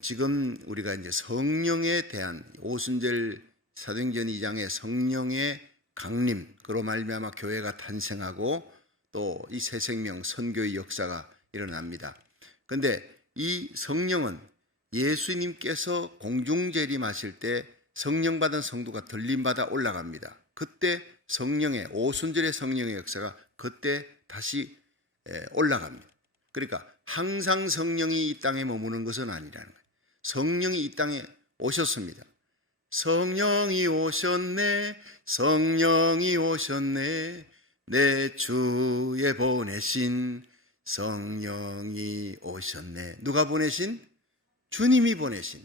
지금 우리가 이제 성령에 대한 오순절 사도행전 2장의 성령의 강림, 그로 말미암아 교회가 탄생하고 또 이 새 생명 선교의 역사가 일어납니다. 그런데 이 성령은 예수님께서 공중 재림하실 때 성령 받은 성도가 들림받아 올라갑니다. 그때 성령의 오순절의 성령의 역사가 그때 다시 올라갑니다. 그러니까 항상 성령이 이 땅에 머무는 것은 아니라는 거예요. 성령이 이 땅에 오셨습니다. 성령이 오셨네, 성령이 오셨네, 내 주에 보내신 성령이 오셨네. 누가 보내신? 주님이 보내신.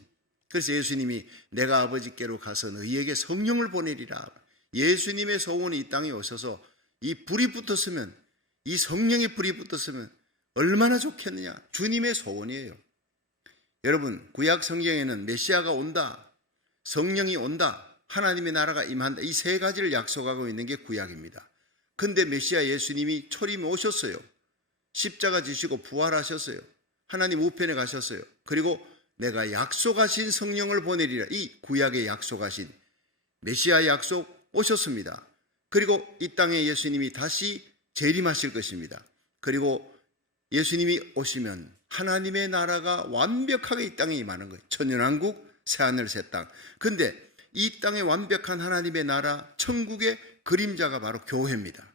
그래서 예수님이 내가 아버지께로 가서 너희에게 성령을 보내리라. 예수님의 소원이 이 땅에 오셔서 이 불이 붙었으면, 이 성령의 불이 붙었으면 얼마나 좋겠느냐. 주님의 소원이에요. 여러분, 구약 성경에는 메시아가 온다, 성령이 온다, 하나님의 나라가 임한다, 이 세 가지를 약속하고 있는 게 구약입니다. 근데 메시아 예수님이 초림에 오셨어요. 십자가 지시고 부활하셨어요. 하나님 우편에 가셨어요. 그리고 내가 약속하신 성령을 보내리라. 이 구약에 약속하신 메시아 약속 오셨습니다. 그리고 이 땅에 예수님이 다시 재림하실 것입니다. 그리고 예수님이 오시면 하나님의 나라가 완벽하게 이 땅에 임하는 거예요. 천년왕국, 새하늘 새 땅. 근데 이 땅에 완벽한 하나님의 나라, 천국의 그림자가 바로 교회입니다.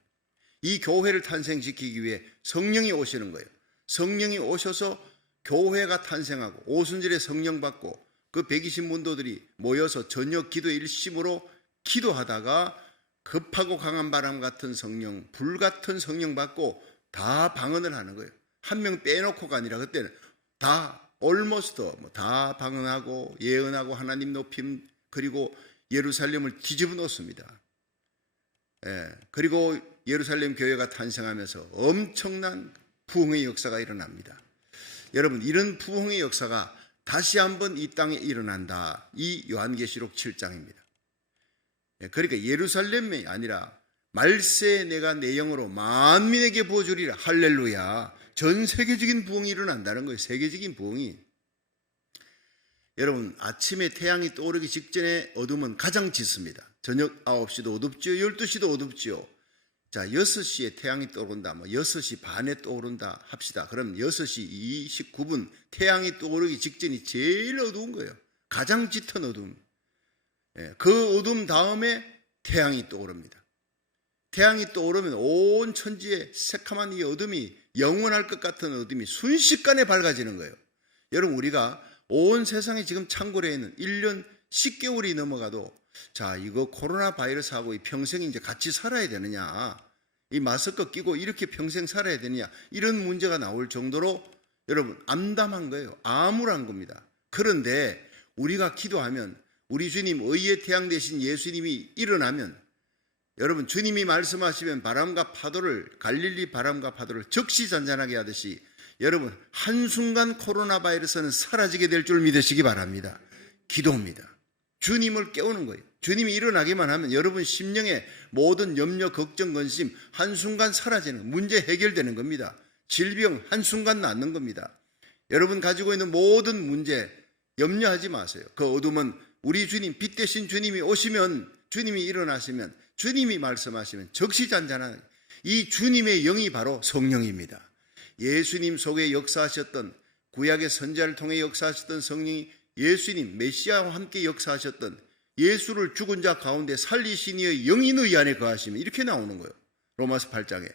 이 교회를 탄생시키기 위해 성령이 오시는 거예요. 성령이 오셔서 교회가 탄생하고 오순절에 성령 받고 그 120문도들이 모여서 저녁 기도 일심으로 기도하다가 급하고 강한 바람 같은 성령, 불 같은 성령 받고 다 방언을 하는 거예요. 한 명 빼놓고가 아니라 그때는 다 almost 다 방언하고 예언하고 하나님 높임, 그리고 예루살렘을 뒤집어 놓습니다. 그리고 예루살렘 교회가 탄생하면서 엄청난 부흥의 역사가 일어납니다. 여러분, 이런 부흥의 역사가 다시 한번 이 땅에 일어난다. 이 요한계시록 7장입니다. 그러니까 예루살렘이 아니라 말세 내가 내 영으로 만민에게 부어주리라. 할렐루야. 전 세계적인 부흥이 일어난다는 거예요. 세계적인 부흥이. 여러분, 아침에 태양이 떠오르기 직전에 어둠은 가장 짙습니다. 저녁 9시도 어둡지요, 12시도 어둡지요. 자, 6시에 태양이 떠오른다, 6시 반에 떠오른다 합시다. 그럼 6시 29분 태양이 떠오르기 직전이 제일 어두운 거예요. 가장 짙은 어둠. 그 어둠 다음에 태양이 떠오릅니다. 태양이 떠오르면 온 천지에 새카만 이 어둠이, 영원할 것 같은 어둠이 순식간에 밝아지는 거예요. 여러분, 우리가 온 세상에 지금 창궐해 있는 1년 10개월이 넘어가도, 자, 이거 코로나 바이러스하고 평생 이제 같이 살아야 되느냐, 이 마스크 끼고 이렇게 평생 살아야 되느냐, 이런 문제가 나올 정도로 여러분 암담한 거예요. 암울한 겁니다. 그런데 우리가 기도하면, 우리 주님 의의 태양 되신 예수님이 일어나면, 여러분, 주님이 말씀하시면 바람과 파도를, 갈릴리 바람과 파도를 적시잔잔하게 하듯이 여러분 한순간 코로나 바이러스는 사라지게 될 줄 믿으시기 바랍니다. 기도입니다. 주님을 깨우는 거예요. 주님이 일어나기만 하면 여러분 심령의 모든 염려, 걱정, 근심 한순간 사라지는, 문제 해결되는 겁니다. 질병 한순간 낫는 겁니다. 여러분 가지고 있는 모든 문제 염려하지 마세요. 그 어둠은 우리 주님, 빛 대신 주님이 오시면, 주님이 일어나시면, 주님이 말씀하시면 적시잔잔한 이 주님의 영이 바로 성령입니다. 예수님 속에 역사하셨던, 구약의 선지자를 통해 역사하셨던 성령이 예수님, 메시아와 함께 역사하셨던, 예수를 죽은 자 가운데 살리신 이의 영이 너희 안에 거하시면, 이렇게 나오는 거예요. 로마서 8장에.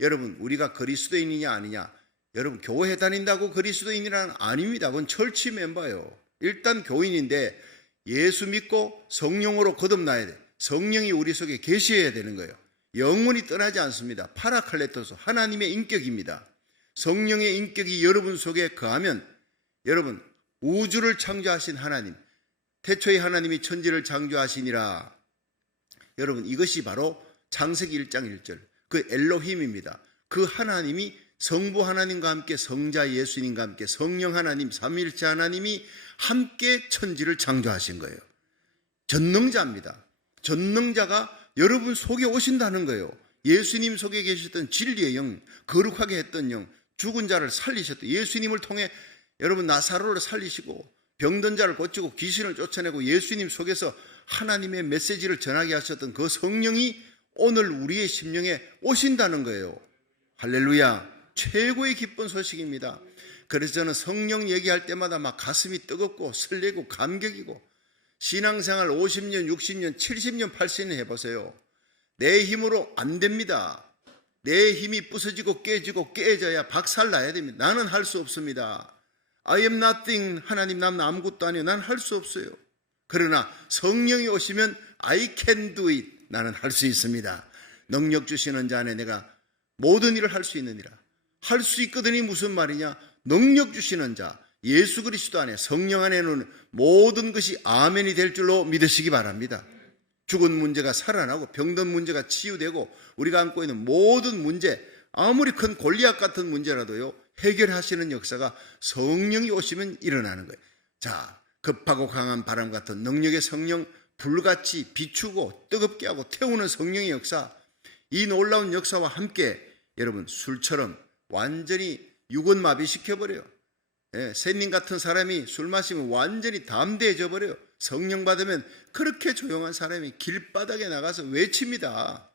여러분, 우리가 그리스도인이냐 아니냐, 여러분 교회 다닌다고 그리스도인이란 아닙니다. 그건 철치 멤버예요. 일단 교인인데 예수 믿고 성령으로 거듭나야 돼. 성령이 우리 속에 계셔야 되는 거예요. 영원히 떠나지 않습니다. 파라칼레토스, 하나님의 인격입니다. 성령의 인격이 여러분 속에 거하면, 여러분 우주를 창조하신 하나님, 태초에 하나님이 천지를 창조하시니라. 여러분, 이것이 바로 창세기 1장 1절 그 엘로힘입니다. 그 하나님이 성부 하나님과 함께, 성자 예수님과 함께, 성령 하나님, 삼위일체 하나님이 함께 천지를 창조하신 거예요. 전능자입니다. 전능자가 여러분 속에 오신다는 거예요. 예수님 속에 계셨던 진리의 영, 거룩하게 했던 영, 죽은 자를 살리셨던, 예수님을 통해 여러분 나사로를 살리시고 병든 자를 고치고 귀신을 쫓아내고 예수님 속에서 하나님의 메시지를 전하게 하셨던 그 성령이 오늘 우리의 심령에 오신다는 거예요. 할렐루야. 최고의 기쁜 소식입니다. 그래서 저는 성령 얘기할 때마다 막 가슴이 뜨겁고 설레고 감격이고, 신앙생활 50년, 60년, 70년, 80년 해보세요. 내 힘으로 안 됩니다. 내 힘이 부서지고 깨지고 깨져야 박살나야 됩니다. 나는 할 수 없습니다. I am nothing. 하나님, 나는 아무것도 아니에요. 나는 할 수 없어요. 그러나 성령이 오시면 I can do it. 나는 할 수 있습니다. 능력 주시는 자 안에 내가 모든 일을 할 수 있느니라. 할 수 있거든이 무슨 말이냐? 능력 주시는 자 예수 그리스도 안에, 성령 안에는 모든 것이 아멘이 될 줄로 믿으시기 바랍니다. 죽은 문제가 살아나고 병든 문제가 치유되고 우리가 안고 있는 모든 문제, 아무리 큰 골리앗 같은 문제라도요, 해결하시는 역사가 성령이 오시면 일어나는 거예요. 자, 급하고 강한 바람 같은 능력의 성령, 불같이 비추고 뜨겁게 하고 태우는 성령의 역사, 이 놀라운 역사와 함께 여러분, 술처럼 완전히 육은마비 시켜버려요. 샌님 같은 사람이 술 마시면 완전히 담대해져 버려요. 성령 받으면 그렇게 조용한 사람이 길바닥에 나가서 외칩니다.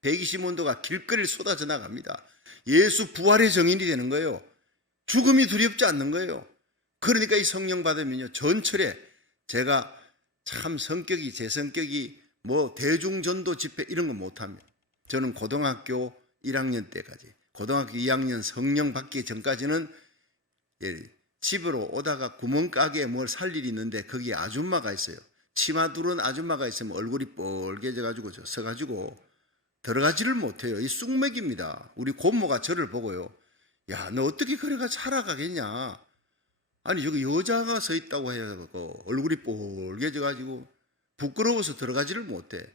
120온도가 길거리를 쏟아져 나갑니다. 예수 부활의 정인이 되는 거예요. 죽음이 두렵지 않는 거예요. 그러니까 이 성령 받으면요, 전철에 제가 참 제 성격이 뭐 대중전도 집회 이런 거 못합니다. 저는 고등학교 1학년 때까지, 고등학교 2학년 성령 받기 전까지는 집으로 오다가 구멍가게에 뭘 살 일이 있는데 거기에 아줌마가 있어요. 치마 두른 아줌마가 있으면 얼굴이 뻘개져가지고 서가지고 들어가지를 못해요. 이 쑥맥입니다. 우리 고모가 저를 보고요, 야, 너 어떻게 그래가 살아가겠냐? 아니, 저기 여자가 서 있다고 해서 얼굴이 뻘개져가지고 부끄러워서 들어가지를 못해.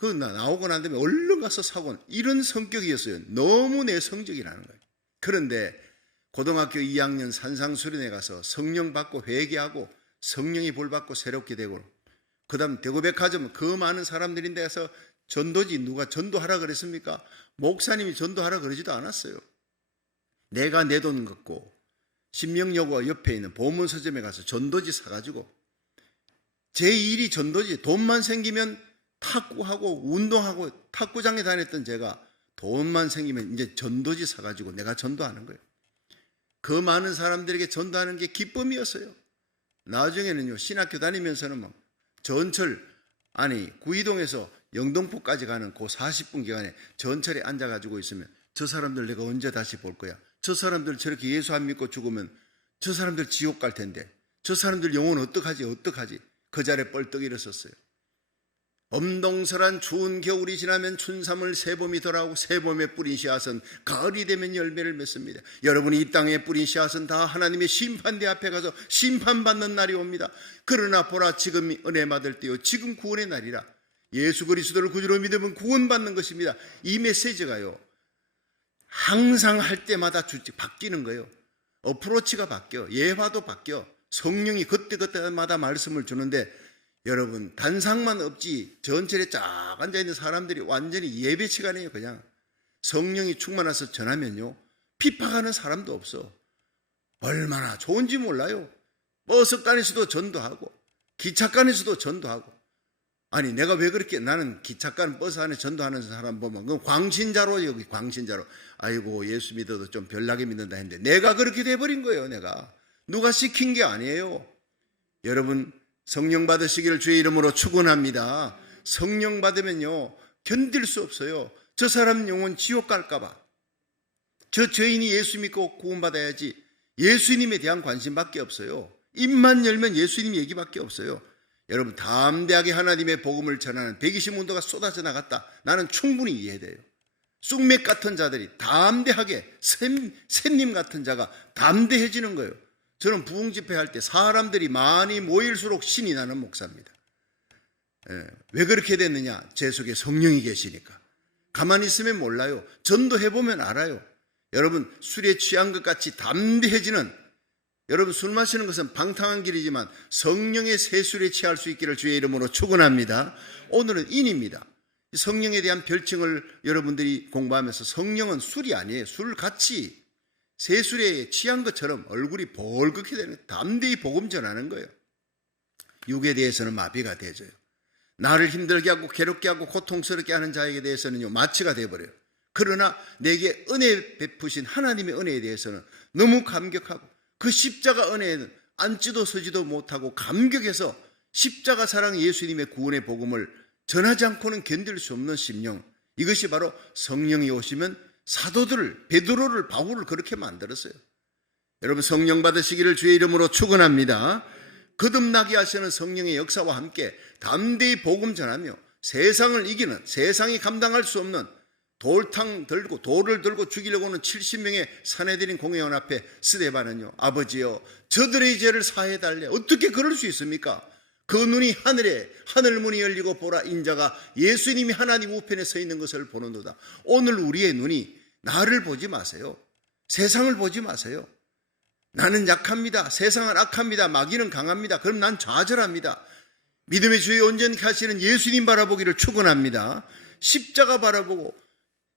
나오고 난 다음에 얼른 가서 사고, 이런 성격이었어요. 너무 내성적이라는 거예요. 그런데 고등학교 2학년 산상수련회 가서 성령 받고 회개하고 성령이 볼 받고 새롭게 되고, 그 다음 대구백화점 그 많은 사람들인 데서 전도지, 누가 전도하라 그랬습니까? 목사님이 전도하라 그러지도 않았어요. 내가 내 돈 갖고 신명여고 옆에 있는 보문서점에 가서 전도지 사가지고, 제 일이 전도지, 돈만 생기면 탁구하고 운동하고 탁구장에 다녔던 제가 돈만 생기면 이제 전도지 사가지고 내가 전도하는 거예요. 그 많은 사람들에게 전도하는 게 기쁨이었어요. 나중에는요, 신학교 다니면서는 막 전철, 구이동에서 영등포까지 가는 그 40분 기간에 전철에 앉아가지고 있으면 저 사람들 내가 언제 다시 볼 거야? 저 사람들 저렇게 예수 안 믿고 죽으면 저 사람들 지옥 갈 텐데, 저 사람들 영혼 어떡하지? 그 자리에 뻘떡 일었었어요. 엄동설한 추운 겨울이 지나면 춘삼을 새봄이 돌아오고 새봄에 뿌린 씨앗은 가을이 되면 열매를 맺습니다. 여러분이 이 땅에 뿌린 씨앗은 다 하나님의 심판대 앞에 가서 심판받는 날이 옵니다. 그러나 보라, 지금 은혜 받을 때요, 지금 구원의 날이라. 예수 그리스도를 구주로 믿으면 구원받는 것입니다. 이 메시지가요, 항상 할 때마다 바뀌는 거예요. 어프로치가 바뀌어, 예화도 바뀌어, 성령이 그때마다 말씀을 주는데, 여러분, 단상만 없지 전철에 쫙 앉아있는 사람들이 완전히 예배 시간이에요. 그냥 성령이 충만해서 전하면요, 핍박하는 사람도 없어. 얼마나 좋은지 몰라요. 버스 안에서도 전도하고 기차간에서도 전도하고. 아니, 내가 왜 그렇게, 나는 기차간 버스 안에 전도하는 사람 보면 그건 광신자로, 여기 광신자로, 아이고 예수 믿어도 좀 별나게 믿는다 했는데 내가 그렇게 돼버린 거예요. 내가 누가 시킨 게 아니에요. 여러분, 성령 받으시기를 주의 이름으로 축원합니다. 성령 받으면요, 견딜 수 없어요. 저 사람 영혼 지옥 갈까봐. 저 죄인이 예수 믿고 구원받아야지. 예수님에 대한 관심밖에 없어요. 입만 열면 예수님 얘기밖에 없어요. 여러분, 담대하게 하나님의 복음을 전하는 120온도가 쏟아져 나갔다. 나는 충분히 이해돼요. 쑥맥 같은 자들이 담대하게, 샘님 같은 자가 담대해지는 거예요. 저는 부흥 집회할 때 사람들이 많이 모일수록 신이 나는 목사입니다. 왜 그렇게 됐느냐? 제 속에 성령이 계시니까. 가만히 있으면 몰라요. 전도해보면 알아요. 여러분, 술에 취한 것 같이 담대해지는, 여러분, 술 마시는 것은 방탕한 길이지만 성령의 새술에 취할 수 있기를 주의 이름으로 축원합니다. 오늘은 인입니다. 성령에 대한 별칭을 여러분들이 공부하면서, 성령은 술이 아니에요. 술같이 세수레에 취한 것처럼 얼굴이 벌겋게 되는 거예요. 담대히 복음 전하는 거예요. 육에 대해서는 마비가 되져요. 나를 힘들게 하고 괴롭게 하고 고통스럽게 하는 자에게 대해서는요, 마취가 되어버려요. 그러나 내게 은혜 베푸신 하나님의 은혜에 대해서는 너무 감격하고 그 십자가 은혜에는 앉지도 서지도 못하고 감격해서 십자가 사랑 예수님의 구원의 복음을 전하지 않고는 견딜 수 없는 심령, 이것이 바로 성령이 오시면 사도들을, 베드로를, 바울을 그렇게 만들었어요. 여러분, 성령 받으시기를 주의 이름으로 축원합니다. 거듭나게 하시는 성령의 역사와 함께 담대히 복음 전하며 세상을 이기는, 세상이 감당할 수 없는 돌을 들고 죽이려고 하는 70명의 사내들인 공회원 앞에 스데반은요, 아버지여 저들의 죄를 사해달래. 어떻게 그럴 수 있습니까? 그 눈이 하늘 문이 열리고 보라, 인자가 예수님이 하나님 우편에 서 있는 것을 보는도다. 오늘 우리의 눈이 나를 보지 마세요. 세상을 보지 마세요. 나는 약합니다. 세상은 악합니다. 마귀는 강합니다. 그럼 난 좌절합니다. 믿음의 주에 온전히 하시는 예수님 바라보기를 축원합니다. 십자가 바라보고,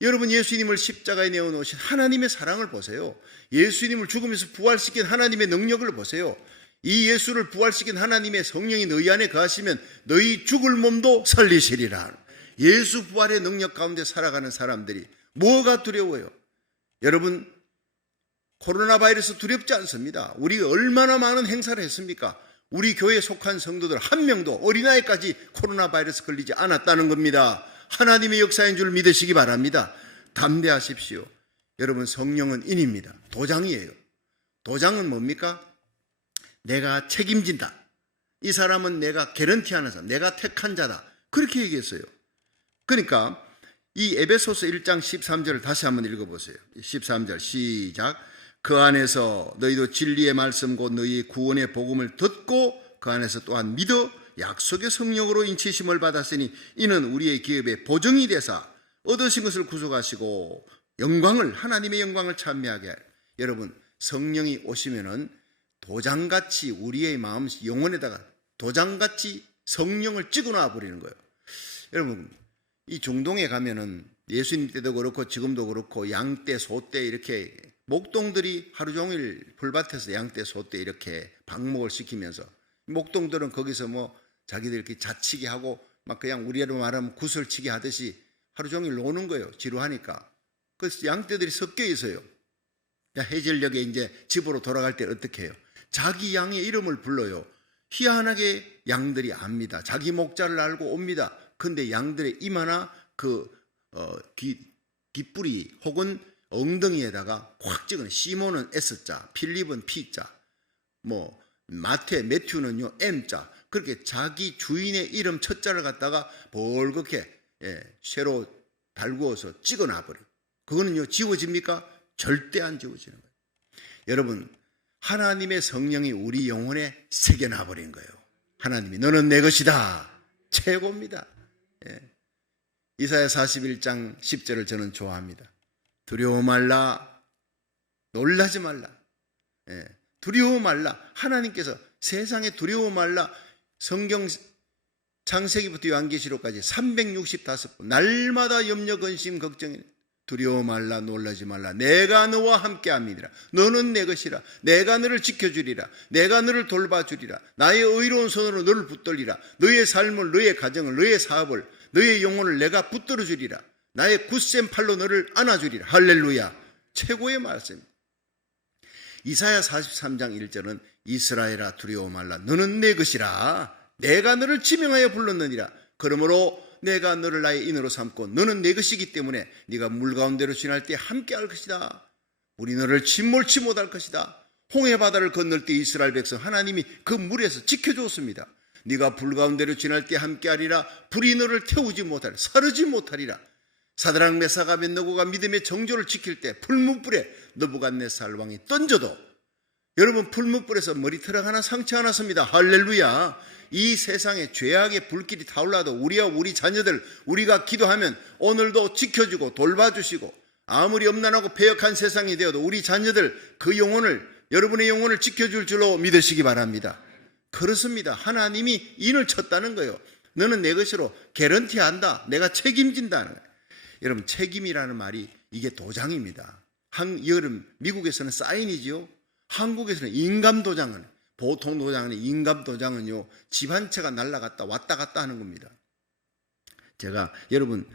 여러분 예수님을 십자가에 내어놓으신 하나님의 사랑을 보세요. 예수님을 죽음에서 부활시킨 하나님의 능력을 보세요. 이 예수를 부활시킨 하나님의 성령이 너희 안에 거하시면 너희 죽을 몸도 살리시리라. 예수 부활의 능력 가운데 살아가는 사람들이 뭐가 두려워요? 여러분, 코로나 바이러스 두렵지 않습니다. 우리 얼마나 많은 행사를 했습니까? 우리 교회에 속한 성도들 한 명도 어린아이까지 코로나 바이러스 걸리지 않았다는 겁니다. 하나님의 역사인 줄 믿으시기 바랍니다. 담대하십시오. 여러분, 성령은 인입니다. 도장이에요. 도장은 뭡니까? 내가 책임진다. 이 사람은 내가 개런티하는 사람, 내가 택한 자다. 그렇게 얘기했어요. 그러니까 이 에베소서 1장 13절을 다시 한번 읽어보세요. 13절 시작. 그 안에서 너희도 진리의 말씀 곧 너희의 구원의 복음을 듣고 그 안에서 또한 믿어 약속의 성령으로 인치심을 받았으니 이는 우리의 기업의 보증이 되사 얻으신 것을 구속하시고 영광을, 하나님의 영광을 찬미하게 하라. 여러분, 성령이 오시면은 도장같이 우리의 마음 영혼에다가 도장같이 성령을 찍어놔 버리는 거예요. 여러분, 이 중동에 가면은 예수님 때도 그렇고 지금도 그렇고 양떼, 소떼 이렇게 목동들이 하루 종일 풀밭에서 양떼, 소떼 이렇게 방목을 시키면서 목동들은 거기서 뭐 자기들 이렇게 자치기 하고 막 그냥 우리로 말하면 구슬치기 하듯이 하루 종일 노는 거예요. 지루하니까. 그래서 양떼들이 섞여 있어요. 해질녘에 이제 집으로 돌아갈 때 어떻게 해요? 자기 양의 이름을 불러요. 희한하게 양들이 압니다. 자기 목자를 알고 옵니다. 근데 양들의 이마나 깃뿌리 혹은 엉덩이에다가 확 찍은, 시몬은 S자, 필립은 P자, 뭐 매튜는요 M자, 그렇게 자기 주인의 이름 첫자를 갖다가 벌겋게 쇠로 달구어서 찍어놔버려요. 그거는요 지워집니까? 절대 안 지워지는 거예요. 여러분, 하나님의 성령이 우리 영혼에 새겨놔버린 거예요. 하나님이 너는 내 것이다. 최고입니다. 이사야 41장 10절을 저는 좋아합니다. 두려워 말라, 놀라지 말라. 두려워 말라. 하나님께서 세상에 두려워 말라. 성경 창세기부터 요한계시록까지 365번 날마다 염려, 근심, 걱정이, 두려워 말라, 놀라지 말라. 내가 너와 함께 함이니라. 너는 내 것이라. 내가 너를 지켜주리라. 내가 너를 돌봐주리라. 나의 의로운 손으로 너를 붙들리라. 너의 삶을, 너의 가정을, 너의 사업을, 너의 영혼을 내가 붙들어 주리라. 나의 굳센 팔로 너를 안아주리라. 할렐루야. 최고의 말씀. 이사야 43장 1절은 이스라엘아 두려워 말라. 너는 내 것이라. 내가 너를 지명하여 불렀느니라. 그러므로 내가 너를 나의 인으로 삼고 너는 내 것이기 때문에 네가 물 가운데로 지날 때 함께 할 것이다. 우리 너를 침몰치 못할 것이다. 홍해 바다를 건널 때 이스라엘 백성 하나님이 그 물에서 지켜주었습니다. 네가 불 가운데로 지날 때 함께하리라. 불이 너를 태우지 못하리라. 사르지 못하리라. 사드락 메사가 아벳느고가 믿음의 정조를 지킬 때 풀무불에 느부갓네살 왕이 던져도 여러분 풀무불에서 머리털 하나 상처 안 났습니다. 할렐루야. 이 세상에 죄악의 불길이 타올라도 우리와 우리 자녀들 우리가 기도하면 오늘도 지켜주고 돌봐주시고 아무리 엄난하고 패역한 세상이 되어도 우리 자녀들 그 영혼을 여러분의 영혼을 지켜줄 줄로 믿으시기 바랍니다. 그렇습니다. 하나님이 인을 쳤다는 거예요. 너는 내 것으로 개런티한다. 내가 책임진다는 거예요. 여러분 책임이라는 말이 이게 도장입니다. 여름 미국에서는 사인이지요. 한국에서는 인감도장은, 보통 도장은, 인감도장은요 집 한 채가 날아갔다 왔다 갔다 하는 겁니다. 제가 여러분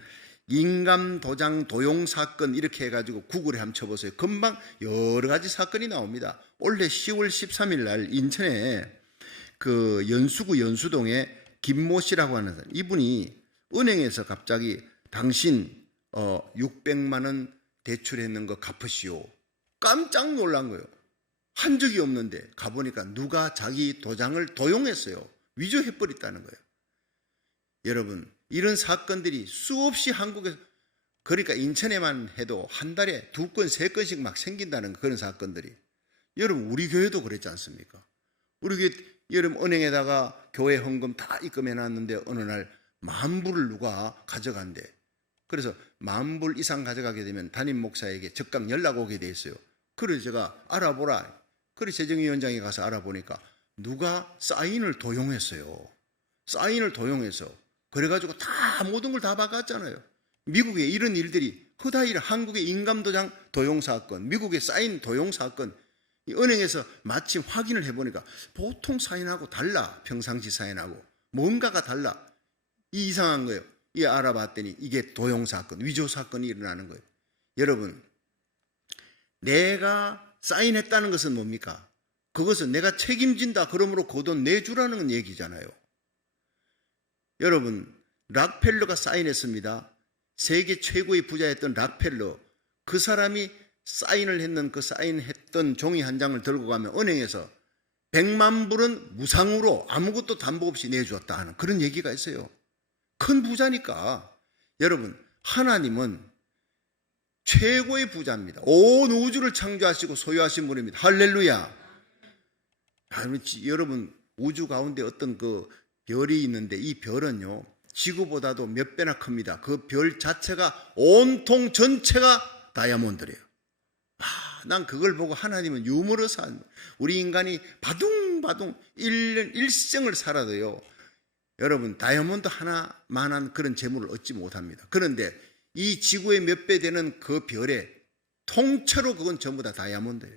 인감도장 도용 사건 이렇게 해가지고 구글에 한번 쳐보세요. 금방 여러 가지 사건이 나옵니다. 올해 10월 13일 날 인천에 그 연수구 연수동에 김모 씨라고 하는 사람, 이분이 은행에서 갑자기 당신 600만 원 대출했는 거 갚으시오. 깜짝 놀란 거예요. 한 적이 없는데 가보니까 누가 자기 도장을 도용했어요. 위조해버렸다는 거예요. 여러분 이런 사건들이 수없이 한국에서, 그러니까 인천에만 해도 한 달에 2건 3건씩 막 생긴다는 그런 사건들이. 여러분 우리 교회도 그랬지 않습니까? 우리 교회 여러분 은행에다가 교회 헌금 다 입금해놨는데 어느 날 10,000불을 누가 가져간대. 그래서 10,000불 이상 가져가게 되면 담임 목사에게 적각 연락 오게 돼 있어요. 그래서 제가 알아보라. 그래서 재정위원장에 가서 알아보니까 누가 사인을 도용했어요. 사인을 도용해서 그래가지고 다 모든 걸 다 바꿨잖아요. 미국에 이런 일들이 허다일, 한국의 인감도장 도용 사건, 미국의 사인 도용 사건, 이 은행에서 마침 확인을 해보니까 보통 사인하고 달라. 평상시 사인하고 뭔가가 달라. 이 이상한 거예요. 이 알아봤더니 이게 도용 사건, 위조 사건이 일어나는 거예요. 여러분 내가 사인했다는 것은 뭡니까? 그것은 내가 책임진다. 그러므로 그 돈 내주라는 얘기잖아요. 여러분 락펠러가 사인했습니다. 세계 최고의 부자였던 락펠러, 그 사람이 사인을 했는 그 사인했던 종이 한 장을 들고 가면 은행에서 100만 불은 무상으로 아무것도 담보 없이 내주었다 하는 그런 얘기가 있어요. 큰 부자니까. 여러분 하나님은 최고의 부자입니다. 온 우주를 창조하시고 소유하신 분입니다. 할렐루야. 여러분 우주 가운데 어떤 그 별이 있는데 이 별은요 지구보다도 몇 배나 큽니다. 그 별 자체가 온통 전체가 다이아몬드래요. 난 그걸 보고 하나님은 유머러스한, 우리 인간이 바둥바둥 일생을 살아도요 여러분 다이아몬드 하나만한 그런 재물을 얻지 못합니다. 그런데 이 지구의 몇 배 되는 그 별에 통째로 그건 전부 다 다이아몬드예요.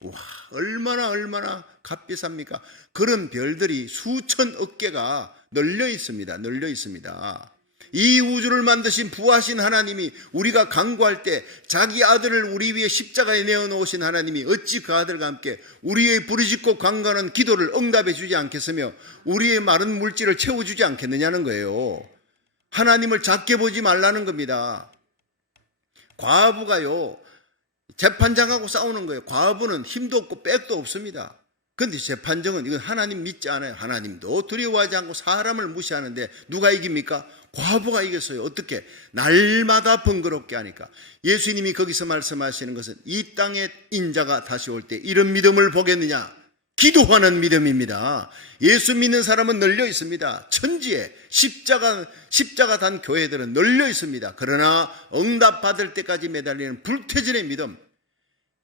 와, 얼마나 값비쌉니까? 그런 별들이 수천억 개가 널려 있습니다. 이 우주를 만드신 부하신 하나님이 우리가 간구할 때 자기 아들을 우리 위해 십자가에 내어놓으신 하나님이 어찌 그 아들과 함께 우리의 부르짖고 간구하는 기도를 응답해 주지 않겠으며 우리의 마른 물질을 채워주지 않겠느냐는 거예요. 하나님을 작게 보지 말라는 겁니다. 과부가요 재판장하고 싸우는 거예요. 과부는 힘도 없고 백도 없습니다. 그런데 재판정은 이건 하나님 믿지 않아요. 하나님도 두려워하지 않고 사람을 무시하는데 누가 이깁니까? 과부가 이겼어요. 어떻게? 날마다 번거롭게 하니까. 예수님이 거기서 말씀하시는 것은 이 땅에 인자가 다시 올 때 이런 믿음을 보겠느냐? 기도하는 믿음입니다. 예수 믿는 사람은 널려 있습니다. 천지에 십자가 단 교회들은 널려 있습니다. 그러나 응답받을 때까지 매달리는 불태전의 믿음.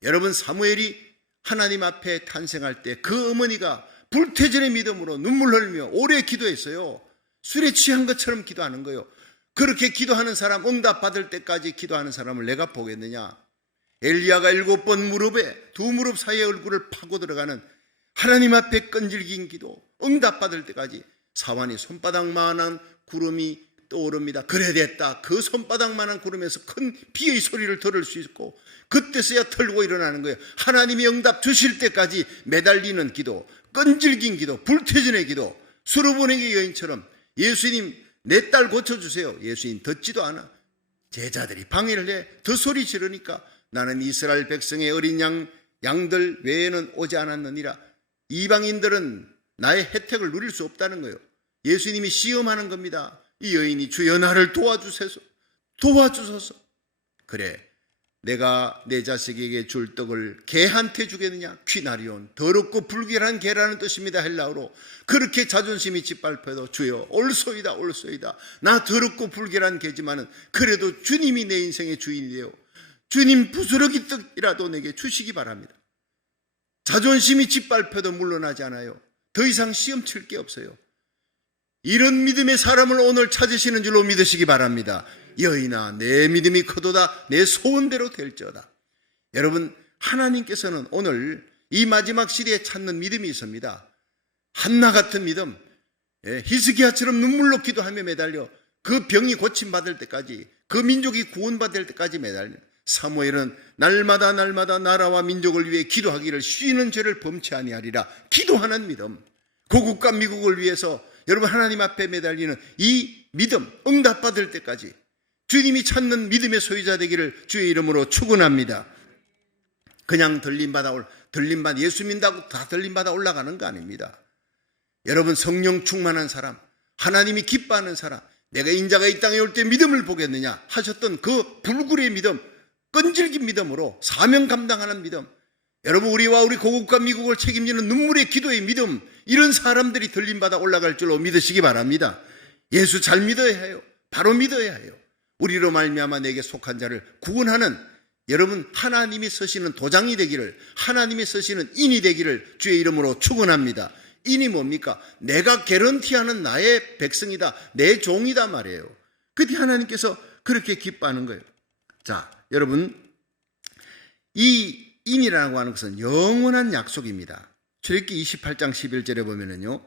여러분 사무엘이 하나님 앞에 탄생할 때 그 어머니가 불태전의 믿음으로 눈물 흘리며 오래 기도했어요. 술에 취한 것처럼 기도하는 거예요. 그렇게 기도하는 사람, 응답받을 때까지 기도하는 사람을 내가 보겠느냐? 엘리야가 7번 무릎에, 2무릎 사이에 얼굴을 파고 들어가는 하나님 앞에 끈질긴 기도, 응답받을 때까지 사완이 손바닥만한 구름이 떠오릅니다. 그래 됐다. 그 손바닥만한 구름에서 큰 비의 소리를 들을 수 있고 그때서야 털고 일어나는 거예요. 하나님이 응답 주실 때까지 매달리는 기도, 끈질긴 기도, 불태전의 기도. 수르보내기 여인처럼 예수님 내 딸 고쳐주세요. 예수님 듣지도 않아. 제자들이 방해를 해 더 소리 지르니까 나는 이스라엘 백성의 어린 양들 외에는 오지 않았느니라. 이방인들은 나의 혜택을 누릴 수 없다는 거예요. 예수님이 시험하는 겁니다. 이 여인이 주여 나를 도와주소서. 그래 내가 내 자식에게 줄 떡을 개한테 주겠느냐? 퀴나리온, 더럽고 불결한 개라는 뜻입니다. 헬라어로. 그렇게 자존심이 짓밟혀도 주여 올소이다. 나 더럽고 불결한 개지만은 그래도 주님이 내 인생의 주인이에요. 주님 부스러기 떡이라도 내게 주시기 바랍니다. 자존심이 짓밟혀도 물러나지 않아요. 더 이상 시험 칠 게 없어요. 이런 믿음의 사람을 오늘 찾으시는 줄로 믿으시기 바랍니다. 여인아 내 믿음이 커도다 내 소원대로 될지어다. 여러분, 하나님께서는 오늘 이 마지막 시대에 찾는 믿음이 있습니다. 한나 같은 믿음, 히스기야처럼 눈물로 기도하며 매달려 그 병이 고침받을 때까지, 그 민족이 구원받을 때까지 매달려. 사무엘은 날마다 나라와 민족을 위해 기도하기를 쉬는 죄를 범치 아니하리라 기도하는 믿음, 고국과 미국을 위해서 여러분 하나님 앞에 매달리는 이 믿음, 응답받을 때까지 주님이 찾는 믿음의 소유자 되기를 주의 이름으로 축원합니다. 그냥 예수 믿는다고 다 들림받아 올라가는 거 아닙니다. 여러분, 성령 충만한 사람, 하나님이 기뻐하는 사람, 내가 인자가 이 땅에 올 때 믿음을 보겠느냐 하셨던 그 불굴의 믿음, 끈질긴 믿음으로 사명 감당하는 믿음, 여러분 우리와 우리 고국과 미국을 책임지는 눈물의 기도의 믿음, 이런 사람들이 들림받아 올라갈 줄로 믿으시기 바랍니다. 예수 잘 믿어야 해요. 바로 믿어야 해요. 우리로 말미암아 내게 속한 자를 구원하는 여러분 하나님이 서시는 도장이 되기를, 하나님이 서시는 인이 되기를 주의 이름으로 축원합니다. 인이 뭡니까? 내가 개런티하는 나의 백성이다, 내 종이다 말이에요. 그때 하나님께서 그렇게 기뻐하는 거예요. 자, 여러분, 이 인이라고 하는 것은 영원한 약속입니다. 출애굽기 28장 11절에 보면은요,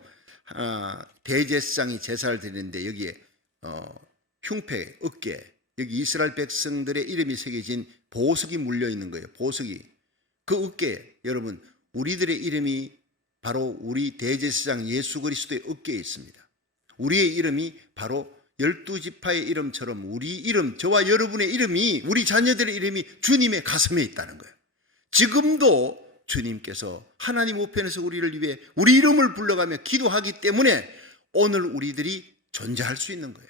대제사장이 제사를 드리는데 여기에 흉패, 어깨, 여기 이스라엘 백성들의 이름이 새겨진 보석이 물려 있는 거예요. 보석이. 그 어깨에 여러분 우리들의 이름이 바로 우리 대제사장 예수 그리스도의 어깨에 있습니다. 우리의 이름이 바로 12지파의 이름처럼 우리 이름, 저와 여러분의 이름이, 우리 자녀들의 이름이 주님의 가슴에 있다는 거예요. 지금도 주님께서 하나님 우편에서 우리를 위해 우리 이름을 불러가며 기도하기 때문에 오늘 우리들이 존재할 수 있는 거예요.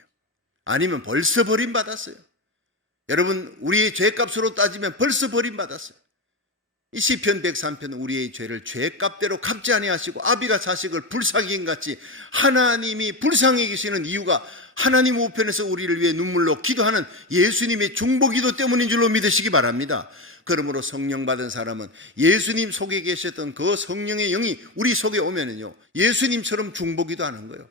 아니면 벌써 버림받았어요. 여러분, 우리의 죄값으로 따지면 벌써 버림받았어요. 이 시편 103편 우리의 죄를 죄값대로 갚지 아니하시고 아비가 자식을 불쌍히 같이 하나님이 불쌍히 계시는 이유가 하나님 우편에서 우리를 위해 눈물로 기도하는 예수님의 중보기도 때문인 줄로 믿으시기 바랍니다. 그러므로 성령 받은 사람은 예수님 속에 계셨던 그 성령의 영이 우리 속에 오면은요, 예수님처럼 중보기도 하는 거예요.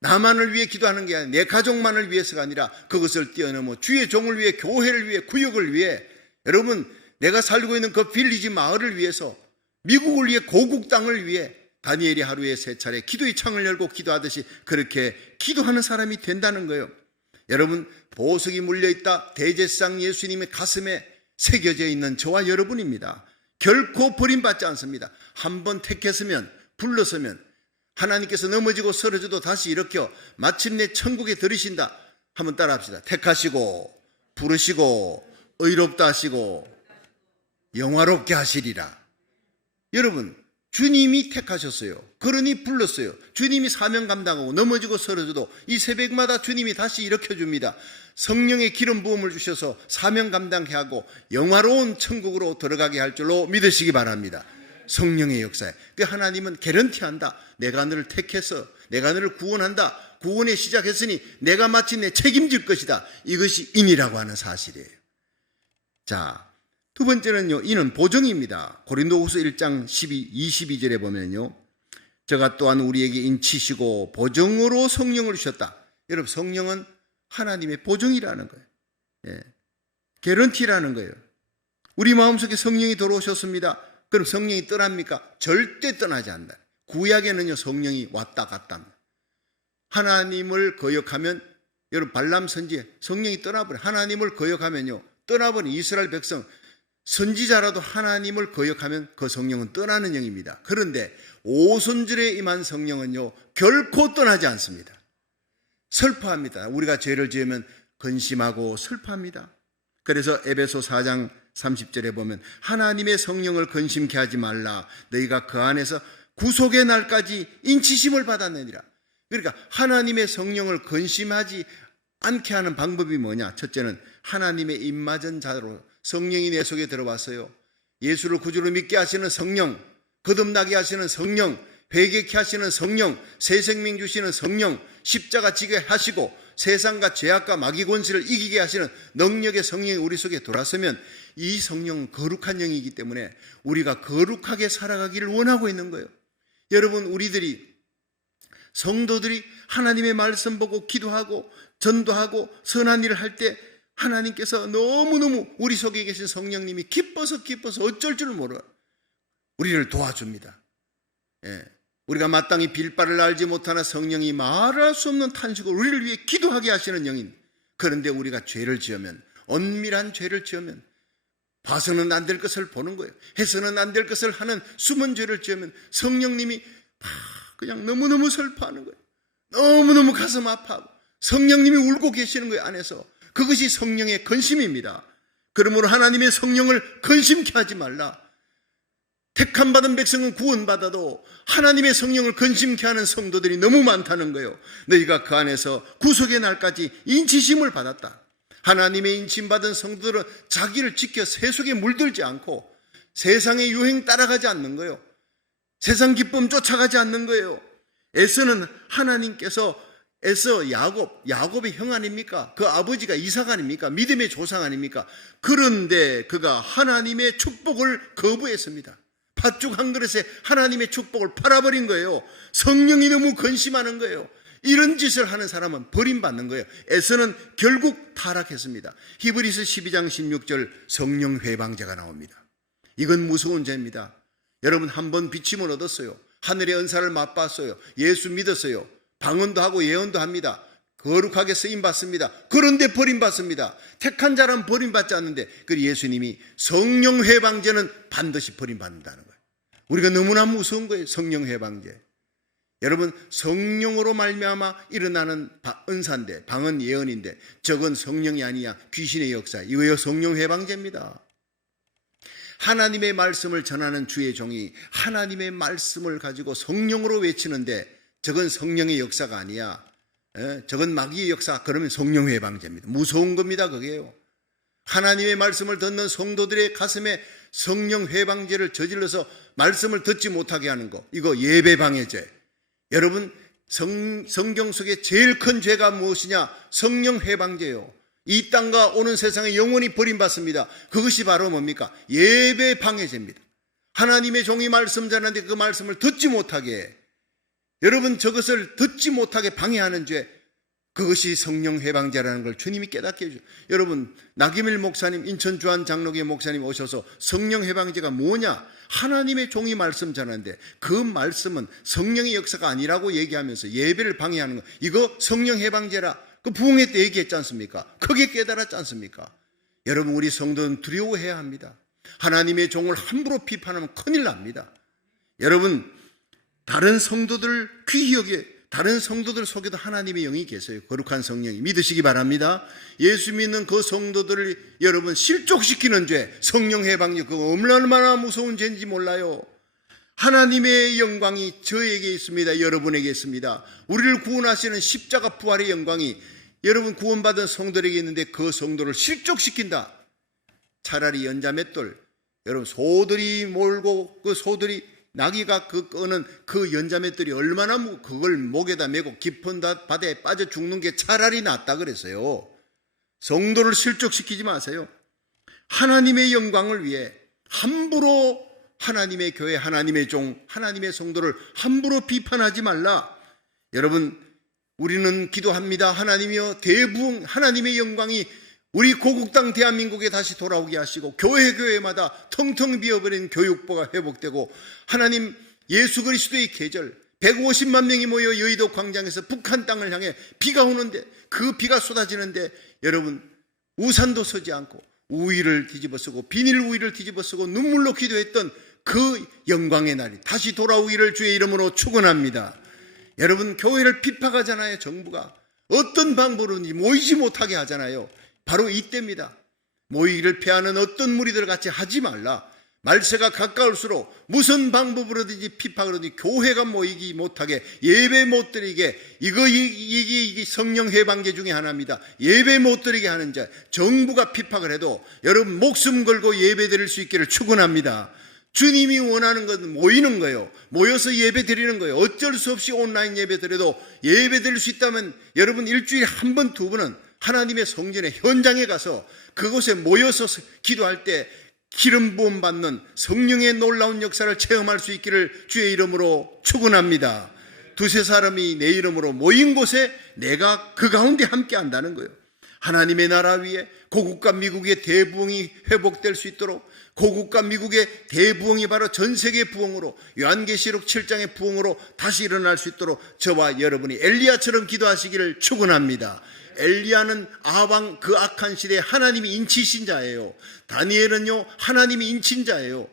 나만을 위해 기도하는 게 아니라 내 가족만을 위해서가 아니라 그것을 뛰어넘어 주의 종을 위해, 교회를 위해, 구역을 위해, 여러분 내가 살고 있는 그 빌리지 마을을 위해서, 미국을 위해, 고국 땅을 위해 다니엘이 하루에 3차례 기도의 창을 열고 기도하듯이 그렇게 기도하는 사람이 된다는 거예요. 여러분, 보석이 물려있다, 대제사장 예수님의 가슴에 새겨져 있는 저와 여러분입니다. 결코 버림받지 않습니다. 한번 택했으면, 불렀으면 하나님께서 넘어지고 쓰러져도 다시 일으켜 마침내 천국에 들으신다. 한번 따라합시다. 택하시고 부르시고 의롭다 하시고 영화롭게 하시리라. 여러분, 주님이 택하셨어요. 그러니 불렀어요. 주님이 사명 감당하고 넘어지고 쓰러져도 이 새벽마다 주님이 다시 일으켜줍니다. 성령의 기름 부음을 주셔서 사명 감당케 하고 영화로운 천국으로 들어가게 할 줄로 믿으시기 바랍니다. 성령의 역사에 그 하나님은 개런티한다. 내가 너를 택해서 내가 너를 구원한다. 구원의 시작했으니 내가 마침내 책임질 것이다. 이것이 인이라고 하는 사실이에요. 자, 두 번째는요, 이는 보증입니다. 고린도후서 1장 22절에 보면요, 저가 또한 우리에게 인치시고 보증으로 성령을 주셨다. 여러분, 성령은 하나님의 보증이라는 거예요. 개런티라는 거예요. 우리 마음속에 성령이 들어오셨습니다. 그럼 성령이 떠납니까? 절대 떠나지 않는다. 구약에는요, 성령이 왔다 갔다 합니다. 하나님을 거역하면, 여러분 발람 선지에 성령이 떠나버려. 하나님을 거역하면요, 떠나버린 이스라엘 백성, 선지자라도 하나님을 거역하면 그 성령은 떠나는 영입니다. 그런데 오순절에 임한 성령은요, 결코 떠나지 않습니다. 슬퍼합니다. 우리가 죄를 지으면 근심하고 슬퍼합니다. 그래서 에베소 4장 30절에 보면 하나님의 성령을 근심케 하지 말라. 너희가 그 안에서 구속의 날까지 인치심을 받았느니라. 그러니까 하나님의 성령을 근심하지 않게 하는 방법이 뭐냐? 첫째는 하나님의 입맞은 자로 성령이 내 속에 들어왔어요. 예수를 구주로 믿게 하시는 성령, 거듭나게 하시는 성령, 회개케 하시는 성령, 새 생명 주시는 성령, 십자가 지게 하시고 세상과 죄악과 마귀 권세를 이기게 하시는 능력의 성령이 우리 속에 돌아서면 이 성령은 거룩한 영이기 때문에 우리가 거룩하게 살아가기를 원하고 있는 거예요. 여러분, 우리들이 성도들이 하나님의 말씀 보고 기도하고 전도하고 선한 일을 할 때 하나님께서 너무너무 우리 속에 계신 성령님이 기뻐서 어쩔 줄 몰라 우리를 도와줍니다. 우리가 마땅히 빌 바를 알지 못하나 성령이 말할 수 없는 탄식으로 우리를 위해 기도하게 하시는 영인. 그런데 우리가 죄를 지으면, 엄밀한 죄를 지으면, 봐서는 안 될 것을 보는 거예요. 해서는 안 될 것을 하는 숨은 죄를 지으면 성령님이 그냥 너무너무 슬퍼하는 거예요. 너무너무 가슴 아파하고 성령님이 울고 계시는 거예요, 안에서. 그것이 성령의 근심입니다. 그러므로 하나님의 성령을 근심케 하지 말라. 택함 받은 백성은 구원받아도 하나님의 성령을 근심케 하는 성도들이 너무 많다는 거예요. 너희가 그 안에서 구속의 날까지 인치심을 받았다. 하나님의 인침받은 성도들은 자기를 지켜 세속에 물들지 않고 세상의 유행 따라가지 않는 거예요. 세상 기쁨 쫓아가지 않는 거예요. 에서는 하나님께서 에서 야곱의 형 아닙니까? 그 아버지가 이삭 아닙니까? 믿음의 조상 아닙니까? 그런데 그가 하나님의 축복을 거부했습니다. 팥죽 한 그릇에 하나님의 축복을 팔아버린 거예요. 성령이 너무 근심하는 거예요. 이런 짓을 하는 사람은 버림받는 거예요. 에서는 결국 타락했습니다. 히브리서 12장 16절 성령 회방제가 나옵니다. 이건 무서운 죄입니다. 여러분 한번 비침을 얻었어요. 하늘의 은사를 맛봤어요. 예수 믿었어요. 방언도 하고 예언도 합니다. 거룩하게 쓰임받습니다. 그런데 버림받습니다. 택한 자는 버림받지 않는데 그 예수님이 성령 회방제는 반드시 버림받는다는 거예요. 우리가 너무나 무서운 거예요. 성령 회방제. 여러분 성령으로 말미암아 일어나는 은사인데 방언 예언인데 저건 성령이 아니야 귀신의 역사. 이거요 성령 회방제입니다. 하나님의 말씀을 전하는 주의 종이 하나님의 말씀을 가지고 성령으로 외치는데 저건 성령의 역사가 아니야. 저건 마귀의 역사. 그러면 성령 회방제입니다. 무서운 겁니다. 그게요. 하나님의 말씀을 듣는 성도들의 가슴에 성령 회방제를 저질러서 말씀을 듣지 못하게 하는 거. 이거 예배방해죄. 여러분 성경 속에 제일 큰 죄가 무엇이냐? 성령 회방제요. 이 땅과 오는 세상에 영원히 버림받습니다. 그것이 바로 뭡니까? 예배 방해죄입니다. 하나님의 종이 말씀 전하는데 그 말씀을 듣지 못하게 해. 여러분 저것을 듣지 못하게 방해하는 죄, 그것이 성령 회방제라는 걸 주님이 깨닫게 해주죠. 여러분 나기밀 목사님, 인천 주한 장로교회 목사님 오셔서 성령 회방제가 뭐냐? 하나님의 종이 말씀 전하는데 그 말씀은 성령의 역사가 아니라고 얘기하면서 예배를 방해하는 거, 이거 성령 회방제라. 그 부흥회 때 얘기했지 않습니까? 크게 깨달았지 않습니까? 여러분 우리 성도는 두려워해야 합니다. 하나님의 종을 함부로 비판하면 큰일 납니다. 여러분 다른 성도들 귀히 여기에 다른 성도들 속에도 하나님의 영이 계세요. 거룩한 성령이. 믿으시기 바랍니다. 예수 믿는 그 성도들을 여러분 실족시키는 죄, 성령 회방죄, 그거 얼마나 무서운 죄인지 몰라요. 하나님의 영광이 저에게 있습니다. 여러분에게 있습니다. 우리를 구원하시는 십자가 부활의 영광이 여러분 구원받은 성도들에게 있는데 그 성도를 실족시킨다. 차라리 연자맷돌, 여러분 소들이 몰고 그 소들이 나귀가 끄는 그 연자맷돌이 얼마나 그걸 목에다 메고 깊은 바다에 빠져 죽는 게 차라리 낫다 그랬어요. 성도를 실족시키지 마세요. 하나님의 영광을 위해 함부로 하나님의 교회, 하나님의 종, 하나님의 성도를 함부로 비판하지 말라. 여러분 우리는 기도합니다. 하나님이여 대부흥 하나님의 영광이 우리 고국 땅 대한민국에 다시 돌아오게 하시고 교회마다 텅텅 비어버린 교육부가 회복되고 하나님 예수 그리스도의 계절 150만 명이 모여 여의도 광장에서 북한 땅을 향해 비가 오는데 그 비가 쏟아지는데 여러분 우산도 서지 않고 우위를 뒤집어쓰고 비닐 우위를 뒤집어쓰고 눈물로 기도했던 그 영광의 날이 다시 돌아오기를 주의 이름으로 축원합니다. 여러분 교회를 핍박하잖아요. 정부가 어떤 방법으로든지 모이지 못하게 하잖아요. 바로 이때입니다. 모이기를 피하는 어떤 무리들 같이 하지 말라. 말세가 가까울수록 무슨 방법으로든지 핍박을 하든지 교회가 모이기 못하게 예배 못 드리게 이게 성령 회방제 중에 하나입니다. 예배 못 드리게 하는 자, 정부가 핍박을 해도 여러분 목숨 걸고 예배 드릴 수 있기를 축원합니다. 주님이 원하는 건 모이는 거예요. 모여서 예배 드리는 거예요. 어쩔 수 없이 온라인 예배 드려도 예배 드릴 수 있다면 여러분 일주일에 한 번, 두 번은 하나님의 성전의 현장에 가서 그곳에 모여서 기도할 때 기름 부음 받는 성령의 놀라운 역사를 체험할 수 있기를 주의 이름으로 축원합니다. 두세 사람이 내 이름으로 모인 곳에 내가 그 가운데 함께 한다는 거예요. 하나님의 나라 위에 고국과 미국의 대부흥이 회복될 수 있도록, 고국과 미국의 대부흥이 바로 전 세계 부흥으로, 요한계시록 7장의 부흥으로 다시 일어날 수 있도록 저와 여러분이 엘리야처럼 기도하시기를 축원합니다. 엘리야는 아방 그 악한 시대에 하나님이 인치신 자예요. 다니엘은요 하나님이 인친 자예요.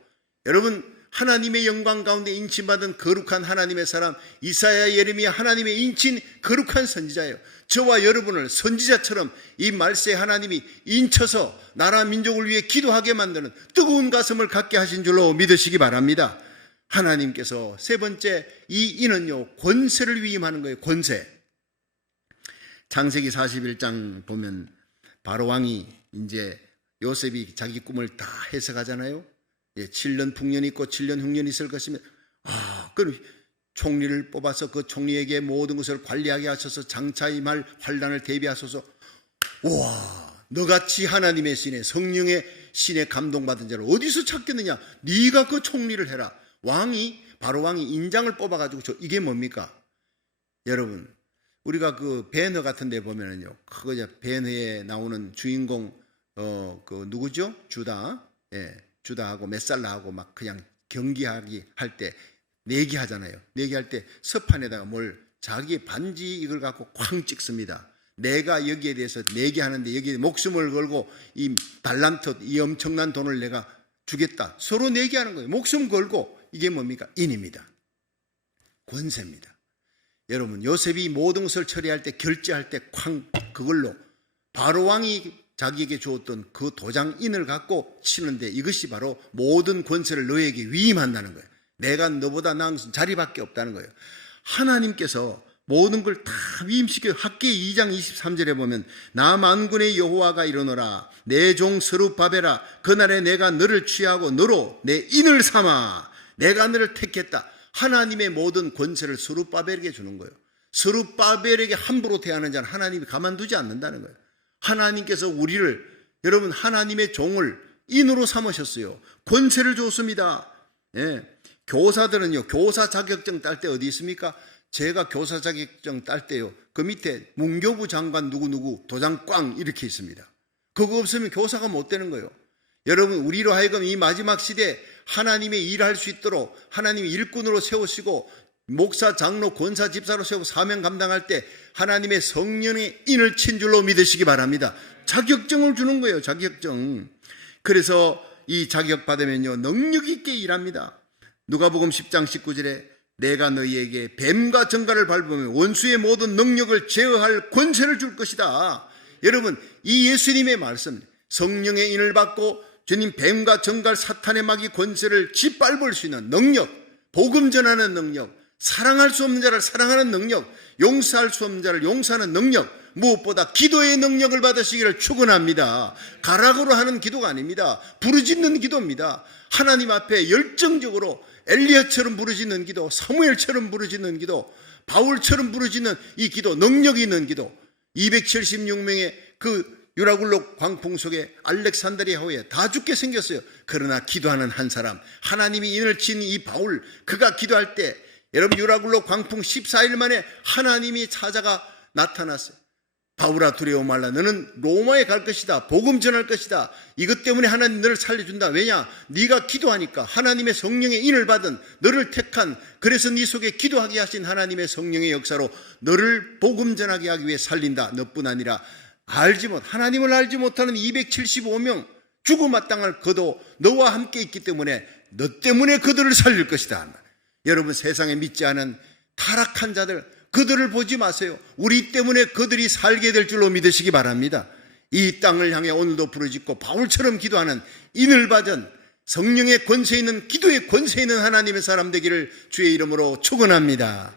여러분, 하나님의 영광 가운데 인침받은 거룩한 하나님의 사람 이사야, 예레미야, 하나님의 인친 거룩한 선지자예요. 저와 여러분을 선지자처럼 이 말세에 하나님이 인쳐서 나라 민족을 위해 기도하게 만드는 뜨거운 가슴을 갖게 하신 줄로 믿으시기 바랍니다. 하나님께서 세 번째, 이 인은요 권세를 위임하는 거예요. 권세. 창세기 41장 보면 바로 왕이 이제 요셉이 자기 꿈을 다 해석하잖아요. 7년 풍년이 있고 7년 흉년이 있을 것이면, 그럼 총리를 뽑아서 그 총리에게 모든 것을 관리하게 하셔서 장차 임할 환란을 대비하소서. 와, 너같이 하나님의 신에, 성령의 신에 감동받은 자를 어디서 찾겠느냐? 네가 그 총리를 해라. 바로 왕이 인장을 뽑아가지고 이게 뭡니까? 여러분, 우리가 그 배너 같은 데 보면은요, 그거 배너에 나오는 주인공 그 누구죠? 주다하고 메살라하고 막 그냥 경기하기 할 때 내기하잖아요. 내기할 때 서판에다가 자기의 반지 이걸 갖고 쾅 찍습니다. 내가 여기에 대해서 내기하는데 여기에 목숨을 걸고 이 달란트, 이 엄청난 돈을 내가 주겠다. 서로 내기하는 거예요. 목숨 걸고. 이게 뭡니까? 인입니다. 권세입니다. 여러분, 요셉이 모든 것을 처리할 때, 결제할 때 쾅 그걸로 바로 왕이 자기에게 주었던 그 도장인을 갖고 치는데, 이것이 바로 모든 권세를 너에게 위임한다는 거예요. 내가 너보다 나은 자리밖에 없다는 거예요. 하나님께서 모든 걸 다 위임시켜. 학기 2장 23절에 보면 나 만군의 여호와가 이르노라 내 종 스룹바벨아 그날에 내가 너를 취하고 너로 내 인을 삼아 내가 너를 택했다. 하나님의 모든 권세를 스룹바벨에게 주는 거예요. 스룹바벨에게 함부로 대하는 자는 하나님이 가만두지 않는다는 거예요. 하나님께서 우리를, 여러분, 하나님의 종을 인으로 삼으셨어요. 권세를 줬습니다. 교사들은요, 교사 자격증 딸 때 어디 있습니까? 제가 교사 자격증 딸 때요, 그 밑에 문교부 장관 누구누구 도장 꽝 이렇게 있습니다. 그거 없으면 교사가 못 되는 거예요. 여러분, 우리로 하여금 이 마지막 시대에 하나님의 일을 할 수 있도록 하나님이 일꾼으로 세우시고 목사, 장로, 권사, 집사로 세우고 사명 감당할 때 하나님의 성령의 인을 친 줄로 믿으시기 바랍니다. 자격증을 주는 거예요. 자격증. 그래서 이 자격 받으면요 능력 있게 일합니다. 누가복음 10장 19절에 내가 너희에게 뱀과 정갈을 밟으면 원수의 모든 능력을 제어할 권세를 줄 것이다. 여러분, 이 예수님의 말씀, 성령의 인을 받고 주님 뱀과 정갈 사탄의 마귀 권세를 짓밟을 수 있는 능력, 복음 전하는 능력, 사랑할 수 없는 자를 사랑하는 능력, 용서할 수 없는 자를 용서하는 능력, 무엇보다 기도의 능력을 받으시기를 축원합니다. 가락으로 하는 기도가 아닙니다. 부르짖는 기도입니다. 하나님 앞에 열정적으로 엘리야처럼 부르짖는 기도, 사무엘처럼 부르짖는 기도, 바울처럼 부르짖는 이 기도, 능력이 있는 기도. 276명의 그 유라굴로 광풍 속에 알렉산드리아호에 다 죽게 생겼어요. 그러나 기도하는 한 사람, 하나님이 인을 친 이 바울, 그가 기도할 때 여러분, 유라굴로 광풍 14일 만에 하나님이 찾아가 나타났어요. 바울아 두려워 말라. 너는 로마에 갈 것이다. 복음 전할 것이다. 이것 때문에 하나님 너를 살려준다. 왜냐? 네가 기도하니까 하나님의 성령의 인을 받은 너를 택한, 그래서 네 속에 기도하게 하신 하나님의 성령의 역사로 너를 복음 전하게 하기 위해 살린다. 너뿐 아니라 하나님을 알지 못하는 275명 죽음 마땅할 그도 너와 함께 있기 때문에 너 때문에 그들을 살릴 것이다. 여러분, 세상에 믿지 않은 타락한 자들, 그들을 보지 마세요. 우리 때문에 그들이 살게 될 줄로 믿으시기 바랍니다. 이 땅을 향해 오늘도 부르짖고 바울처럼 기도하는 인을 받은 성령의 권세 있는, 기도의 권세 있는 하나님의 사람 되기를 주의 이름으로 축원합니다.